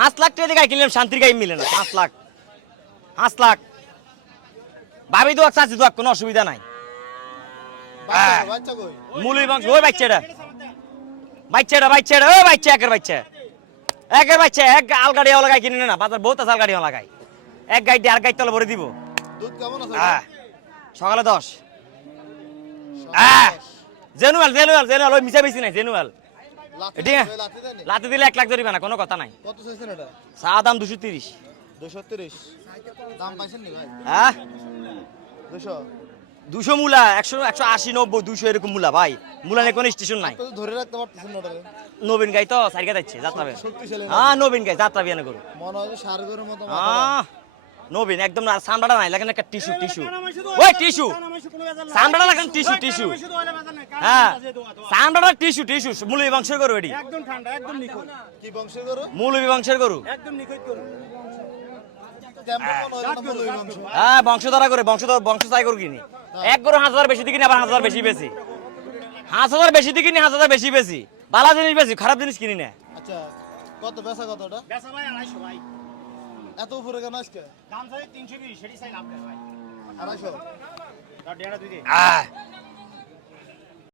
5 লাখ টাকা দিয়ে গাই কিনলাম, শান্তির গাই মিলে না। 5 লাখ ভাবি দোয়া চাচি দোয়া, কোনো অসুবিধা নাই। বাচ্চা কই? মুলি বংশ ওই বাচ্চাটা ও বাচ্চা একের বাচ্চা এক আলগাড়ি লাগাই কিনে না, বাজার বহুত আছে আলগাড়ি লাগাই, এক গাড়ি আর গাড়ি তলে ভরে দিব। দুধ কেমন আছে? সকালে 10। জেনুয়াল ওই মিশা বেশি নাই, জেনুয়াল। লাতে দিলে 1 লাখ জরিমানা, কোনো কথা নাই। কত চাইছেন এটা? চা দাম 230। 230 দাম পাইছেন নি ভাই? হ্যাঁ 200 200 মূলা, 100 180 90 200 এরকম মূলা ভাই। মূলা নিয়ে কোনো স্টেশন নাই। তো ধরে রাখতে পারতেছেন না ওটারে। নবীন গাই তো সারিকা যাচ্ছে যাত্রাবে। শক্তিশালী না? হ্যাঁ নবীন গাই যাত্রা বিয়ানে করু। মনে হয় সারগরের মতো মাথা। হ্যাঁ নবীন একদম না, সামড়াটা নাই লাগে, একটা টিস্যু ওই টিস্যু সামড়াটা লাগে, টিস্যু হ্যাঁ সামড়াটা টিস্যু মূল বংশের গরু এডি, একদম ঠান্ডা, একদম নিখুঁত। কি বংশের গরু? মূল বংশের গরু। একদম নিখুঁত করুন। কেমন মনে হয় না মূল বংশ? হ্যাঁ বংশধারা করে, বংশ চাই গরু কিনি। এক গরু 5,000 বেশি দিকে আবার 5,000 বেশি 5,000 বেশি দিকে 5,000 বেশি ভালো জিনিস বেশি, খারাপ জিনিস কিনি না। আচ্ছা কত বেচা কত ওটা? বেচা ভাই 250 ভাই। এত উপরে কেন আজকে? দাম চাই 320, সেটি চাই লাভ নেই ভাই। 250 তার ডেড়া দুই দিন।